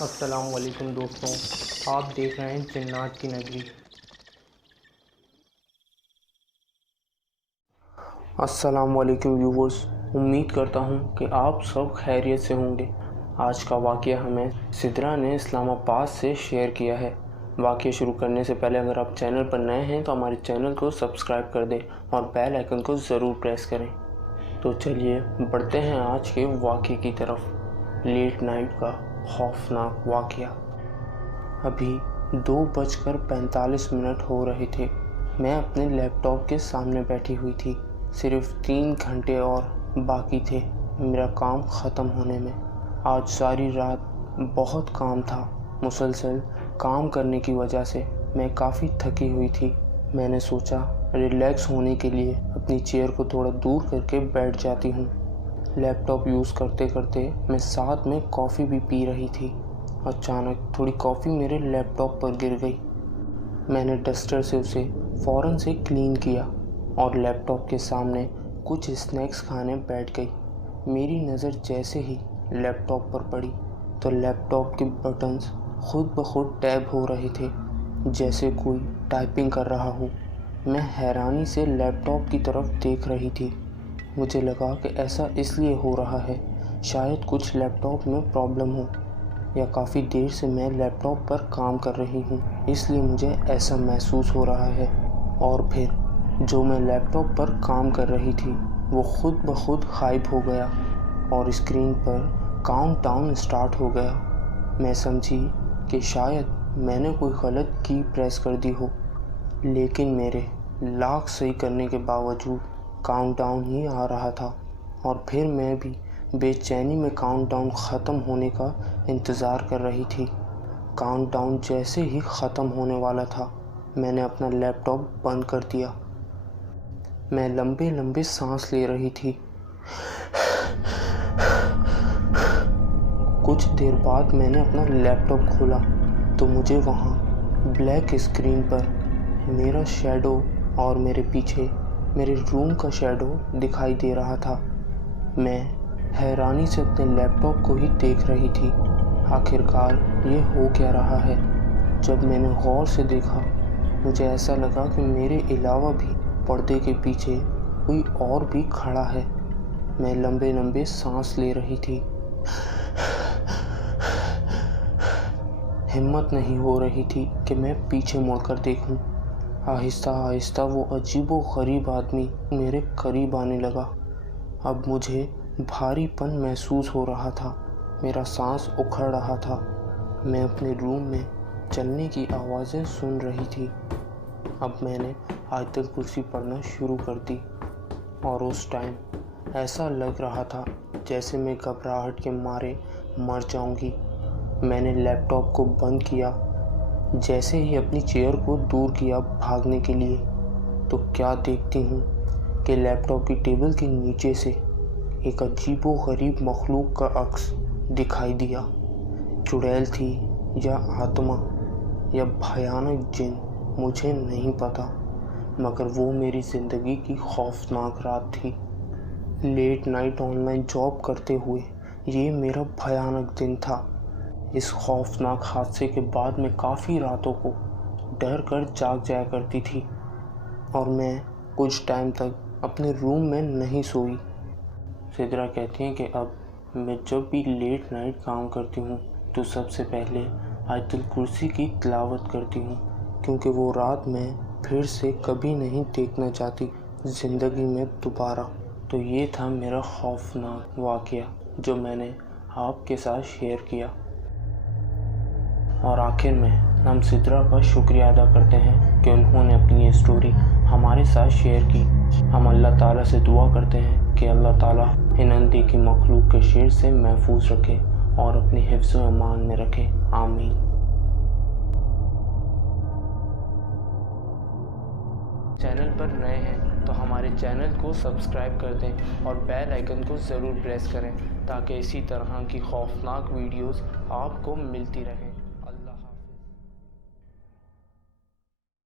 السلام علیکم دوستوں، آپ دیکھ رہے ہیں جنات کی نگری۔ السلام علیکم ویورز، امید کرتا ہوں کہ آپ سب خیریت سے ہوں گے۔ آج کا واقعہ ہمیں سدرا نے اسلام آباد سے شیئر کیا ہے۔ واقعہ شروع کرنے سے پہلے اگر آپ چینل پر نئے ہیں تو ہمارے چینل کو سبسکرائب کر دیں اور بیل آئیکن کو ضرور پریس کریں۔ تو چلیے بڑھتے ہیں آج کے واقعے کی طرف۔ لیٹ نائٹ کا خوفناک واقعہ۔ ابھی 2:45 ہو رہے تھے۔ میں اپنے لیپ ٹاپ کے سامنے بیٹھی ہوئی تھی۔ صرف 3 گھنٹے اور باقی تھے میرا کام ختم ہونے میں۔ آج ساری رات بہت کام تھا۔ مسلسل کام کرنے کی وجہ سے میں کافی تھکی ہوئی تھی۔ میں نے سوچا ریلیکس ہونے کے لیے اپنی چیئر کو تھوڑا دور کر کے بیٹھ جاتی ہوں۔ لیپ ٹاپ یوز کرتے کرتے میں ساتھ میں کافی بھی پی رہی تھی۔ اچانک تھوڑی کافی میرے لیپ ٹاپ پر گر گئی۔ میں نے ڈسٹر سے اسے فوراً سے کلین کیا اور لیپ ٹاپ کے سامنے کچھ اسنیکس کھانے بیٹھ گئی۔ میری نظر جیسے ہی لیپ ٹاپ پر پڑی تو لیپ ٹاپ کے بٹنز خود بخود ٹیپ ہو رہے تھے، جیسے کوئی ٹائپنگ کر رہا ہو۔ میں حیرانی سے لیپ ٹاپ کی طرف دیکھ رہی تھی۔ مجھے لگا کہ ایسا اس لیے ہو رہا ہے، شاید کچھ لیپ ٹاپ میں پرابلم ہو، یا کافی دیر سے میں لیپ ٹاپ پر کام کر رہی ہوں اس لیے مجھے ایسا محسوس ہو رہا ہے۔ اور پھر جو میں لیپ ٹاپ پر کام کر رہی تھی وہ خود بخود غائب ہو گیا اور اسکرین پر کاؤنٹ ڈاؤن اسٹارٹ ہو گیا۔ میں سمجھی کہ شاید میں نے کوئی غلط کی پریس کر دی ہو، لیکن میرے لاکھ صحیح کرنے کے باوجود کاؤنٹ ڈاؤن ہی آ رہا تھا۔ اور پھر میں بھی بے چینی میں کاؤنٹ ڈاؤن ختم ہونے کا انتظار کر رہی تھی۔ کاؤنٹ ڈاؤن جیسے ہی ختم ہونے والا تھا میں نے اپنا لیپ ٹاپ بند کر دیا۔ میں لمبے لمبے سانس لے رہی تھی۔ کچھ دیر بعد میں نے اپنا لیپ ٹاپ کھولا تو مجھے وہاں بلیک اسکرین پر میرا شیڈو اور میرے پیچھے میرے روم کا شیڈو دکھائی دے رہا تھا۔ میں حیرانی سے اپنے لیپ ٹاپ کو ہی دیکھ رہی تھی۔ آخرکار یہ ہو کیا رہا ہے؟ جب میں نے غور سے دیکھا مجھے ایسا لگا کہ میرے علاوہ بھی پردے کے پیچھے کوئی اور بھی کھڑا ہے۔ میں لمبے لمبے سانس لے رہی تھی۔ ہمت نہیں ہو رہی تھی کہ میں پیچھے مڑ کر دیکھوں۔ آہستہ آہستہ وہ عجیب و غریب آدمی میرے قریب آنے لگا۔ اب مجھے بھاری پن محسوس ہو رہا تھا، میرا سانس اکھڑ رہا تھا۔ میں اپنے روم میں چلنے کی آوازیں سن رہی تھی۔ اب میں نے آیت الکرسی پڑھنا شروع کر دی اور اس ٹائم ایسا لگ رہا تھا جیسے میں گھبراہٹ کے مارے مر جاؤں گی۔ میں نے لیپ ٹاپ کو بند کیا۔ جیسے ہی اپنی چیئر کو دور کیا بھاگنے کے لیے تو کیا دیکھتی ہوں کہ لیپ ٹاپ کی ٹیبل کے نیچے سے ایک عجیب و غریب مخلوق کا عکس دکھائی دیا۔ چڑیل تھی یا آتما یا بھیانک جن، مجھے نہیں پتا، مگر وہ میری زندگی کی خوفناک رات تھی۔ Late night online job کرتے ہوئے یہ میرا بھیانک دن تھا۔ اس خوفناک حادثے کے بعد میں کافی راتوں کو ڈر کر جاگ جایا کرتی تھی اور میں کچھ ٹائم تک اپنے روم میں نہیں سوئی۔ سدرا کہتی ہیں کہ اب میں جب بھی لیٹ نائٹ کام کرتی ہوں تو سب سے پہلے آیت الکرسی کی تلاوت کرتی ہوں، کیونکہ وہ رات میں پھر سے کبھی نہیں دیکھنا چاہتی زندگی میں دوبارہ۔ تو یہ تھا میرا خوفناک واقعہ جو میں نے آپ کے ساتھ شیئر کیا۔ اور آخر میں ہم سدرا کا شکریہ ادا کرتے ہیں کہ انہوں نے اپنی یہ سٹوری ہمارے ساتھ شیئر کی۔ ہم اللہ تعالیٰ سے دعا کرتے ہیں کہ اللہ تعالیٰ ان اندیکھی مخلوق کے شر سے محفوظ رکھے اور اپنی حفظ و امان میں رکھے، آمین۔ چینل پر نئے ہیں تو ہمارے چینل کو سبسکرائب کر دیں اور بیل آئیکن کو ضرور پریس کریں تاکہ اسی طرح کی خوفناک ویڈیوز آپ کو ملتی رہیں۔